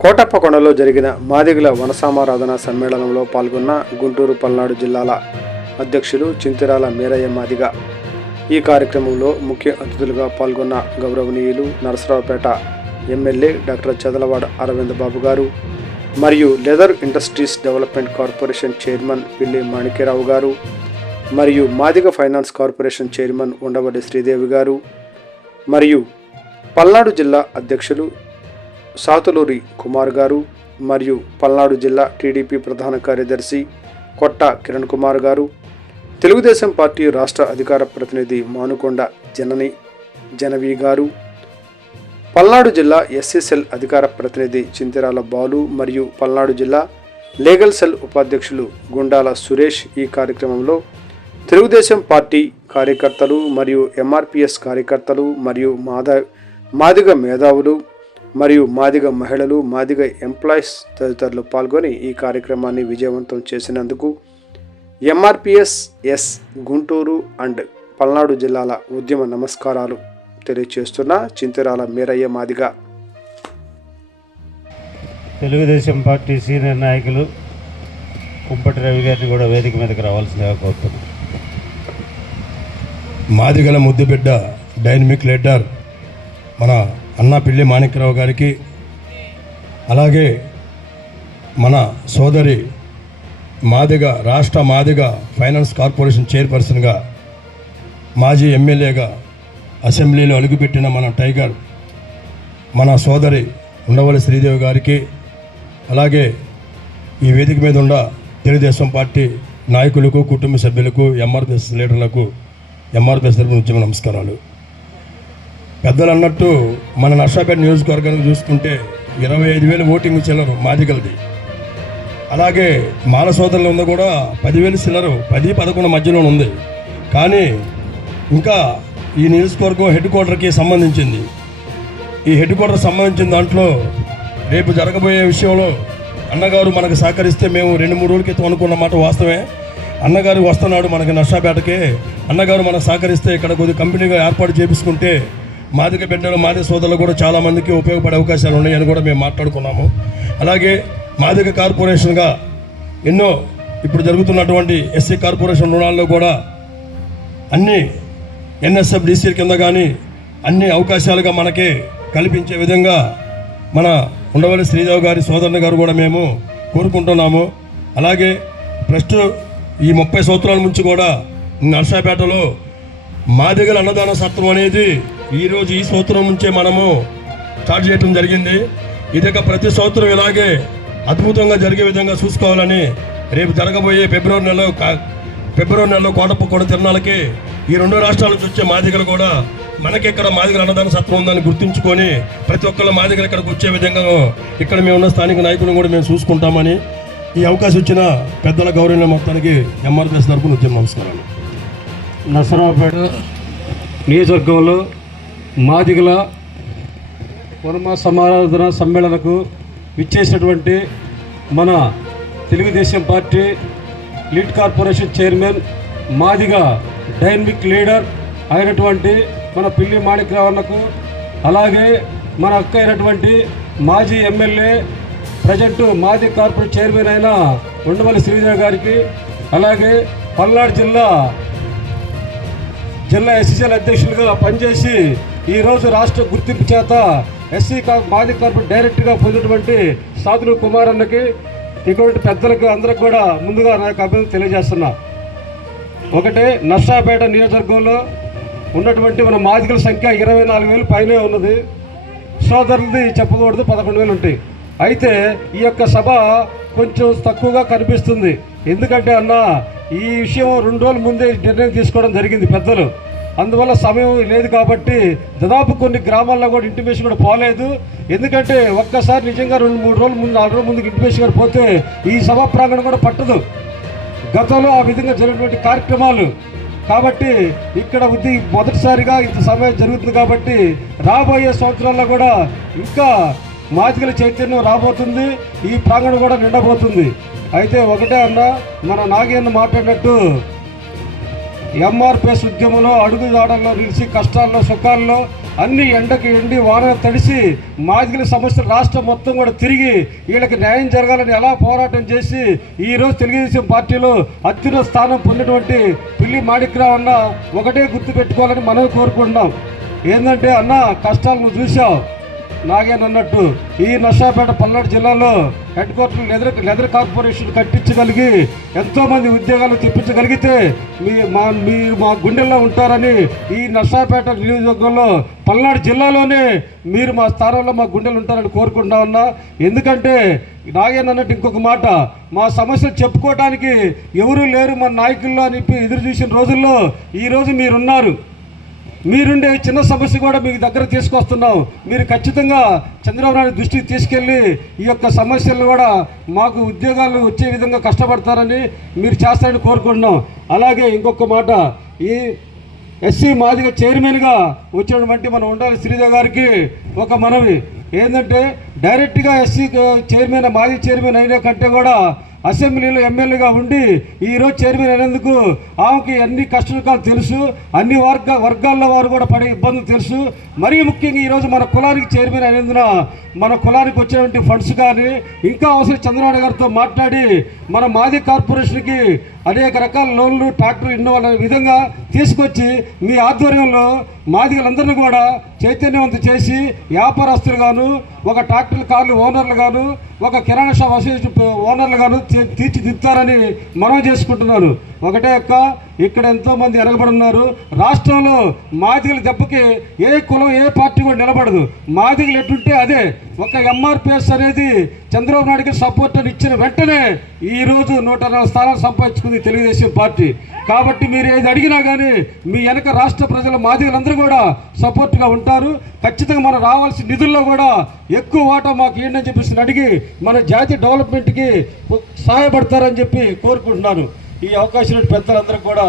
కోటప్పకొండలో జరిగిన మాదిగల వనసామారాధన సమ్మేళనంలో పాల్గొన్న గుంటూరు పల్నాడు జిల్లాల అధ్యక్షులు చింతిరాల మీరయ్య మాదిగ. ఈ కార్యక్రమంలో ముఖ్య అతిథులుగా పాల్గొన్న గౌరవనీయులు నరసరావుపేట ఎమ్మెల్యే డాక్టర్ చదలవాడ అరవింద్ బాబు గారు మరియు leather industries development corporation chairman Pilli Manikyarao garu మరియు Madiga finance corporation chairman Undavalli Sridevi garu మరియు పల్నాడు జిల్లా అధ్యక్షులు సాతులూరి కుమార్ గారు మరియు పల్నాడు జిల్లా టీడీపీ ప్రధాన కార్యదర్శి కొట్ట కిరణ్ కుమార్ గారు తెలుగుదేశం పార్టీ రాష్ట్ర అధికార ప్రతినిధి మానుకొండ జనని జనవి గారు పల్నాడు జిల్లా ఎస్ఎస్ఎల్ అధికార ప్రతినిధి చింతిరాల బాలు మరియు పల్నాడు జిల్లా లీగల్ సెల్ ఉపాధ్యక్షులు గుండాల సురేష్ ఈ కార్యక్రమంలో తెలుగుదేశం పార్టీ కార్యకర్తలు మరియు ఎంఆర్పిఎస్ కార్యకర్తలు మరియు మాద మాదిగ మేధావులు మరియు మాదిగ మహిళలు మాదిగ ఎంప్లాయీస్ తదితరులు పాల్గొని ఈ కార్యక్రమాన్ని విజయవంతం చేసినందుకు MRPS S Guntur and Palnadu జిల్లాల ఉద్యమ నమస్కారాలు తెలియచేస్తున్న చింతిరాల మీరయ్య మాదిగ. తెలుగుదేశం పార్టీ సీనియర్ నాయకులు కుంపటి రవి గారిని కూడా వేదిక మీదకి రావాల్సిందిగా కోరుతున్నాను మాదిగల ముద్దుబిడ్డ డైనమిక్ లీడర్ మన అన్న పిల్లి మాణిక్యరావు గారికి అలాగే మన సోదరి మాదిగ రాష్ట్ర మాదిగ ఫైనాన్స్ కార్పొరేషన్ చైర్పర్సన్గా మాజీ ఎమ్మెల్యేగా అసెంబ్లీలో అడుగుపెట్టిన మన టైగర్ మన సోదరి ఉండవల్లి శ్రీదేవి గారికి అలాగే ఈ వేదిక మీద ఉన్న తెలుగుదేశం పార్టీ నాయకులకు కుటుంబ సభ్యులకు ఎంఆర్పిఎస్ లీడర్లకు ఎంఆర్పిఎస్ తరపున ఉద్యమ నమస్కారాలు. పెద్దలు అన్నట్టు మన నర్సాపేట నియోజకవర్గానికి చూసుకుంటే ఇరవై ఐదు వేలు ఓటింగ్ చిల్లరు మాదిగలది. అలాగే మాల సోదరులు ఉంది కూడా పదివేలు చిల్లరు పది పదకొండు మధ్యలో ఉంది. కానీ ఇంకా ఈ నియోజకవర్గం హెడ్ క్వార్టర్కి సంబంధించింది. ఈ హెడ్ క్వార్టర్ సంబంధించిన దాంట్లో రేపు జరగబోయే విషయంలో అన్నగారు మనకు సహకరిస్తే మేము రెండు మూడు రోజుల క్రితం అనుకున్న మాట వాస్తవే అన్నగారు వస్తున్నాడు మనకి నర్సాపేటకి. అన్నగారు మనకు సహకరిస్తే ఇక్కడ కొద్ది కంపెనీగా ఏర్పాటు చేపించుకుంటే మాదిక బిడ్డలు మాదిక సోదరులు కూడా చాలామందికి ఉపయోగపడే అవకాశాలు ఉన్నాయని కూడా మేము మాట్లాడుకున్నాము. అలాగే మాదిక కార్పొరేషన్గా ఎన్నో ఇప్పుడు జరుగుతున్నటువంటి ఎస్సీ కార్పొరేషన్ రుణాల్లో కూడా అన్ని ఎన్ఎస్ఎఫ్ డీసీ కింద కానీ అన్ని అవకాశాలుగా మనకి కల్పించే విధంగా మన ఉండవల్లి శ్రీదేవి గారి సోదరుని గారు కూడా మేము కోరుకుంటున్నాము. అలాగే ప్రస్ట్ ఈ ముప్పై సంవత్సరాల నుంచి కూడా నర్సాపేటలో మాదిగల అన్నదాన సత్రం అనేది ఈరోజు ఈ సంవత్సరం నుంచే మనము స్టార్ట్ చేయడం జరిగింది. ఇది ఒక ప్రతి సంవత్సరం ఇలాగే అద్భుతంగా జరిగే విధంగా చూసుకోవాలని రేపు జరగబోయే ఫిబ్రవరి నెలలో ఫిబ్రవరి నెలలో కోటప్ప కోట తిరణాలకి ఈ రెండు రాష్ట్రాల నుంచి వచ్చే మాదిగలు కూడా మనకి ఇక్కడ మాదిగల అన్నదాన సత్వం ఉందని గుర్తుంచుకొని ప్రతి ఒక్కళ్ళ మాదిగలు ఇక్కడికి వచ్చే విధంగా ఇక్కడ మేము ఉన్న స్థానిక నాయకులను కూడా మేము చూసుకుంటామని ఈ అవకాశం ఇచ్చిన పెద్దల గౌరవం మొత్తానికి ఎంఆర్పిఎస్ తరపున ఉద్యమ నమస్కారాలు. నరసరావుపేట నియోజకవర్గంలో మాదిగల పునమ సమారాధన సమ్మేళనకు విచ్చేసినటువంటి మన Telugu Desam party lead corporation chairman Madiga dynamic leader అయినటువంటి మన పిల్లి మాణిక్రావన్నకు అలాగే మన అక్క అయినటువంటి మాజీ ఎమ్మెల్యే ప్రజెంట్ మాజీ కార్పొరేట్ చైర్మన్ అయిన ఉండవల్లి శ్రీధర్ గారికి అలాగే పల్నాడు జిల్లా జిల్లా ఎస్సీసీఎల్ అధ్యక్షులుగా పనిచేసి ఈరోజు రాష్ట్ర గుర్తింపు చేత ఎస్సీ కా మాజీ కార్పొరేట్ డైరెక్ట్గా పొందినటువంటి సాధులు కుమార్ అన్నకి ఇటువంటి పెద్దలకు అందరికి కూడా ముందుగా నా యొక్క అభినందన తెలియజేస్తున్నా. ఒకటి నర్సాపేట నియోజకవర్గంలో ఉన్నటువంటి మన మాదికల సంఖ్య ఇరవై నాలుగు వేలు పైనే ఉన్నది. సోదరులది చెప్పకూడదు పదకొండు వేలు ఉంటాయి. అయితే ఈ యొక్క సభ కొంచెం తక్కువగా కనిపిస్తుంది. ఎందుకంటే అన్న ఈ విషయం రెండు రోజుల ముందే నిర్ణయం తీసుకోవడం జరిగింది పెద్దలు. అందువల్ల సమయం లేదు కాబట్టి దాదాపు కొన్ని గ్రామాల్లో కూడా ఇంటిమేషన్ కూడా పోలేదు. ఎందుకంటే ఒక్కసారి నిజంగా రెండు మూడు రోజుల ముందు నాలుగు రోజుల ముందు ఇంటిమేషన్ కూడా పోతే ఈ సభా ప్రాంగణం కూడా పట్టదు. గతంలో ఆ విధంగా జరిగినటువంటి కార్యక్రమాలు. కాబట్టి ఇక్కడ ఉద్ది మొదటిసారిగా ఇంత సమయం జరుగుతుంది కాబట్టి రాబోయే సంవత్సరాల్లో కూడా ఇంకా మాదిగల చైతన్యం రాబోతుంది ఈ ప్రాంగణం కూడా నిండబోతుంది. అయితే ఒకటే అన్న మన నాగేన్న మాట్లాడినట్టు ఎంఆర్పిఎస్ ఉద్యమంలో అడుగుజాడల్లో నిలిచి కష్టాల్లో సుఖాల్లో అన్ని ఎండకి ఎండి వాన తడిసి మాదిగల సమస్యలు రాష్ట్రం మొత్తం కూడా తిరిగి వీళ్ళకి న్యాయం జరగాలని ఎలా పోరాటం చేసి ఈ రోజు తెలుగుదేశం పార్టీలో అత్యున్నత స్థానం పొందినటువంటి పిల్లి మాణిక్రావు అన్న ఒకటే గుర్తు పెట్టుకోవాలని మనం కోరుకుంటున్నాం. ఏంటంటే అన్న కష్టాలు నువ్వు చూసావు నాగేన్ అన్నట్టు ఈ నర్సాపేట పల్నాడు జిల్లాలో head quarter leather leather corporation కట్టించగలిగి ఎంతోమంది ఉద్యోగాలు తెప్పించగలిగితే మీ మా మీరు మా గుండెల్లో ఉంటారని ఈ నర్సాపేట నియోజకవర్గంలో పల్నాడు జిల్లాలోనే మీరు మా స్థానంలో మా గుండెలు ఉంటారని కోరుకుంటా ఉన్నా. ఎందుకంటే నాగేన్ అన్నట్టు ఇంకొక మాట మా సమస్యలు చెప్పుకోవడానికి ఎవరూ లేరు మా నాయకుల్లో అని చెప్పి ఎదురు చూసిన రోజుల్లో ఈరోజు మీరున్నారు. మీరుండే చిన్న సమస్య కూడా మీకు దగ్గర తీసుకొస్తున్నాం. మీరు ఖచ్చితంగా చంద్రబాబు నాయుడు దృష్టికి తీసుకెళ్ళి ఈ యొక్క సమస్యలను కూడా మాకు ఉద్యోగాలు వచ్చే విధంగా కష్టపడతారని మీరు చేస్తారని కోరుకుంటున్నాం. అలాగే ఇంకొక మాట ఈ ఎస్సీ మాదిగ చైర్మన్గా వచ్చినటువంటి మనం ఉండాలి శ్రీదేవి గారికి ఒక మనవి. ఏంటంటే డైరెక్ట్గా ఎస్సీ చైర్మన్ మాజీ చైర్మన్ అయిన కంటే కూడా అసెంబ్లీలో ఎమ్మెల్యేగా ఉండి ఈరోజు చైర్మన్ అయినందుకు ఆమెకి అన్ని కష్టసుఖాలు తెలుసు అన్ని వర్గ వర్గాల్లో వారు కూడా పడే ఇబ్బందులు తెలుసు. మరీ ముఖ్యంగా ఈరోజు మన కులానికి చైర్మన్ అయినందున మన కులానికి వచ్చినటువంటి ఫండ్స్ కానీ ఇంకా అవసరం చంద్రబాబు గారితో మాట్లాడి మన మాది కార్పొరేషన్కి అనేక రకాల లోన్లు ట్రాక్టర్ ఇన్నోవాల విధంగా తీసుకొచ్చి మీ ఆధ్వర్యంలో మాదిగలందరినీ కూడా చైతన్యవంతం చేసి వ్యాపారస్తులు గాను ఒక ట్రాక్టర్ కార్లు ఓనర్లు గాను ఒక కిరాణా షాప్ అసోసియేషన్ ఓనర్లు గాను తీ- తీర్చిదిద్దుతారని మనం చేసుకుంటున్నాను. ఒకటే యొక్క ఇక్కడ ఎంతోమంది ఎనగబడి ఉన్నారు. రాష్ట్రంలో మాదిగల దెబ్బకి ఏ కులం ఏ పార్టీ కూడా నిలబడదు. మాదిగలు ఎటుంటే అదే. ఒక ఎంఆర్పిఎస్ అనేది చంద్రబాబు నాయుడుకి సపోర్ట్ అని ఇచ్చిన వెంటనే ఈ రోజు నూట నలభై స్థానాలు సంపాదించుకుంది తెలుగుదేశం పార్టీ. కాబట్టి మీరు ఏది అడిగినా కానీ మీ వెనక రాష్ట్ర ప్రజలు మాదిగలందరూ కూడా సపోర్ట్గా ఉంటారు. ఖచ్చితంగా మనం రావాల్సిన నిధుల్లో కూడా ఎక్కువ వాటా మాకు ఏంటని చెప్పేసి అడిగి మన జాతి డెవలప్మెంట్కి సహాయపడతారని చెప్పి కోరుకుంటున్నాను. ఈ అవకాశం పెద్దలందరూ కూడా